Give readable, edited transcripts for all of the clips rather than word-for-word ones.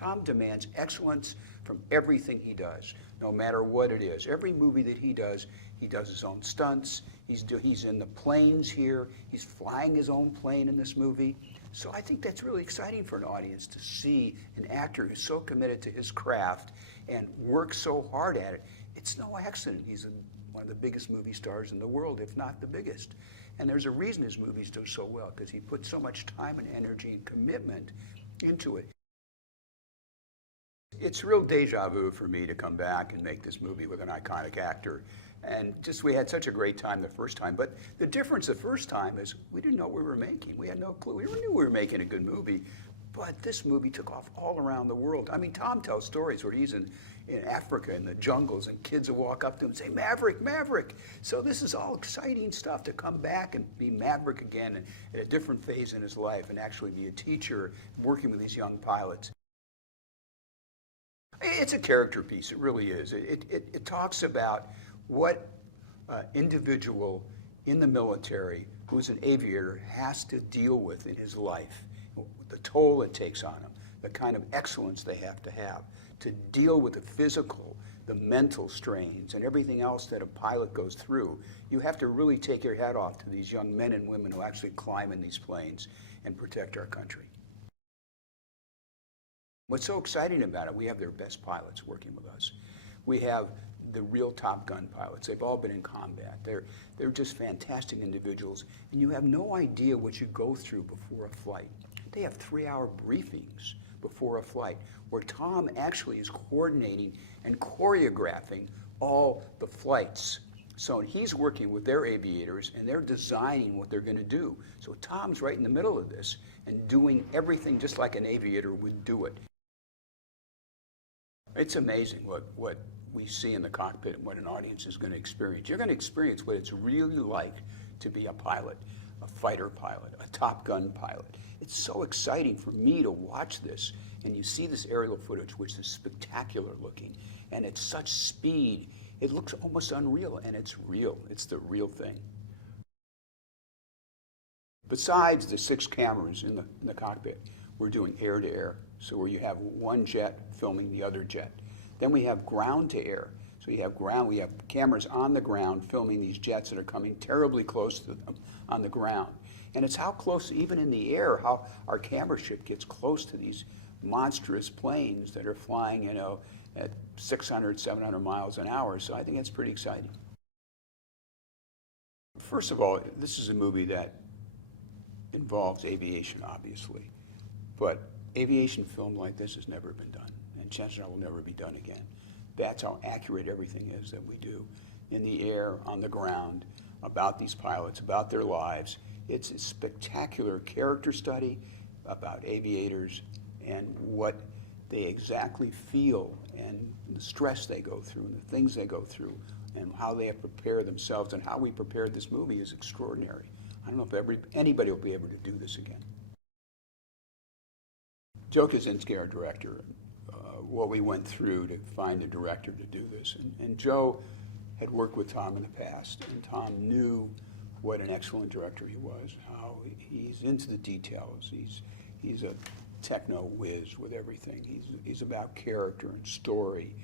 Tom demands excellence from everything he does, no matter what it is. Every movie that he does his own stunts. He's in the planes here. He's flying his own plane in this movie. So I think that's really exciting for an audience to see an actor who's so committed to his craft and works so hard at it. It's no accident he's one of the biggest movie stars in the world, if not the biggest. And there's a reason his movies do so well, because he puts so much time and energy and commitment into it. It's real deja vu for me to come back and make this movie with an iconic actor. And just, we had such a great time the first time. But the difference the first time is we didn't know what we were making. We had no clue. We knew we were making a good movie. But this movie took off all around the world. I mean, Tom tells stories where he's in Africa, in the jungles, and kids will walk up to him and say, Maverick, Maverick. So this is all exciting stuff to come back and be Maverick again and at a different phase in his life and actually be a teacher working with these young pilots. It's a character piece, it really is. It talks about what individual in the military who's an aviator has to deal with in his life, the toll it takes on him, the kind of excellence they have to deal with the physical, the mental strains, and everything else that a pilot goes through. You have to really take your hat off to these young men and women who actually climb in these planes and protect our country. What's so exciting about it, we have their best pilots working with us. We have the real Top Gun pilots. They've all been in combat. They're just fantastic individuals, and you have no idea what you go through before a flight. They have 3-hour briefings before a flight where Tom actually is coordinating and choreographing all the flights. So he's working with their aviators and they're designing what they're going to do. So Tom's right in the middle of this and doing everything just like an aviator would do it. It's amazing what we see in the cockpit and what an audience is going to experience. You're going to experience what it's really like to be a pilot, a fighter pilot, a Top Gun pilot. It's so exciting for me to watch this, and you see this aerial footage, which is spectacular looking, and it's such speed. It looks almost unreal, and it's real. It's the real thing. Besides the 6 cameras in the cockpit, we're doing air-to-air, so where you have one jet filming the other jet. Then we have ground-to-air, so you have we have cameras on the ground filming these jets that are coming terribly close to them on the ground. And it's how close, even in the air, how our camera ship gets close to these monstrous planes that are flying, you know, at 600, 700 miles an hour. So I think that's pretty exciting. First of all, this is a movie that involves aviation, obviously. But aviation film like this has never been done, and chances are will never be done again. That's how accurate everything is that we do in the air, on the ground, about these pilots, about their lives. It's a spectacular character study about aviators and what they exactly feel and the stress they go through and the things they go through and how they have prepared themselves, and how we prepared this movie is extraordinary. I don't know if anybody will be able to do this again. Joe Kosinski, our director, what we went through to find a director to do this. And Joe had worked with Tom in the past, and Tom knew what an excellent director he was, how he's into the details. He's a techno whiz with everything. He's about character and story,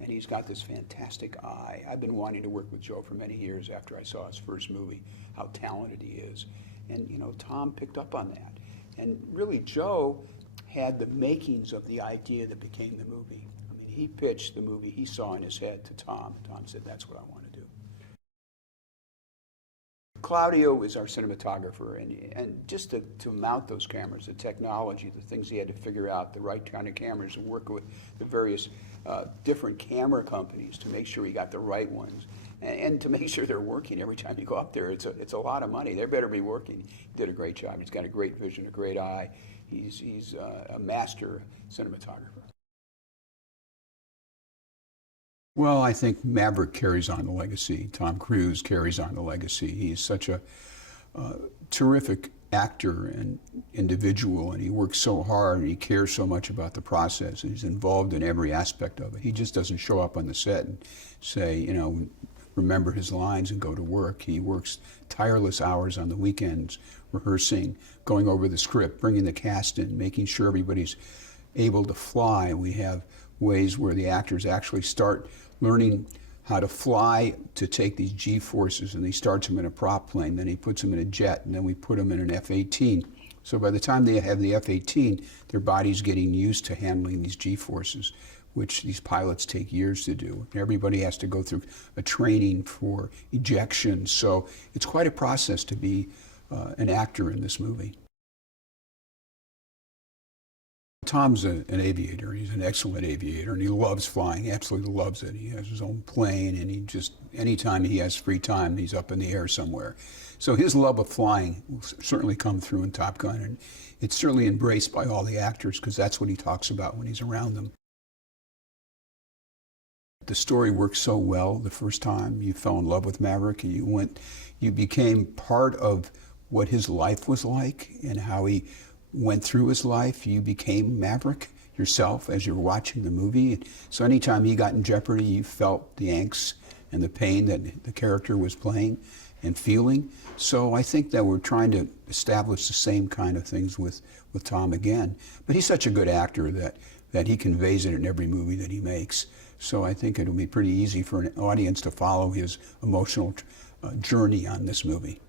and he's got this fantastic eye. I've been wanting to work with Joe for many years after I saw his first movie, how talented he is. And you know, Tom picked up on that. And really, Joe had the makings of the idea that became the movie. I mean, he pitched the movie he saw in his head to Tom. Tom said, that's what I want to do. Claudio is our cinematographer, and just to mount those cameras, the technology, the things he had to figure out, the right kind of cameras, and work with the various different camera companies to make sure he got the right ones, and to make sure they're working every time you go up there. It's a lot of money. They better be working. He did a great job. He's got a great vision, a great eye. He's a master cinematographer. Well, I think Maverick carries on the legacy. Tom Cruise carries on the legacy. He's such a terrific actor and individual, and he works so hard, and he cares so much about the process, and he's involved in every aspect of it. He just doesn't show up on the set and say, you know, remember his lines and go to work. He works tireless hours on the weekends, rehearsing, going over the script, bringing the cast in, making sure everybody's able to fly. We have ways where the actors actually start learning how to fly to take these G-forces, and he starts them in a prop plane, then he puts them in a jet, and then we put them in an F-18. So by the time they have the F-18, their body's getting used to handling these G-forces, which these pilots take years to do. Everybody has to go through a training for ejection, so it's quite a process to be an actor in this movie. Tom's an aviator. He's an excellent aviator, and he loves flying, absolutely loves it. He has his own plane, and he just, anytime he has free time, he's up in the air somewhere. So his love of flying will certainly come through in Top Gun, and it's certainly embraced by all the actors because that's what he talks about when he's around them. The story worked so well the first time you fell in love with Maverick, and you became part of what his life was like and how he went through his life. You became Maverick yourself as you're watching the movie. So anytime he got in jeopardy, you felt the angst and the pain that the character was playing and feeling. So I think that we're trying to establish the same kind of things with Tom again. But he's such a good actor that he conveys it in every movie that he makes. So I think it'll be pretty easy for an audience to follow his emotional journey on this movie.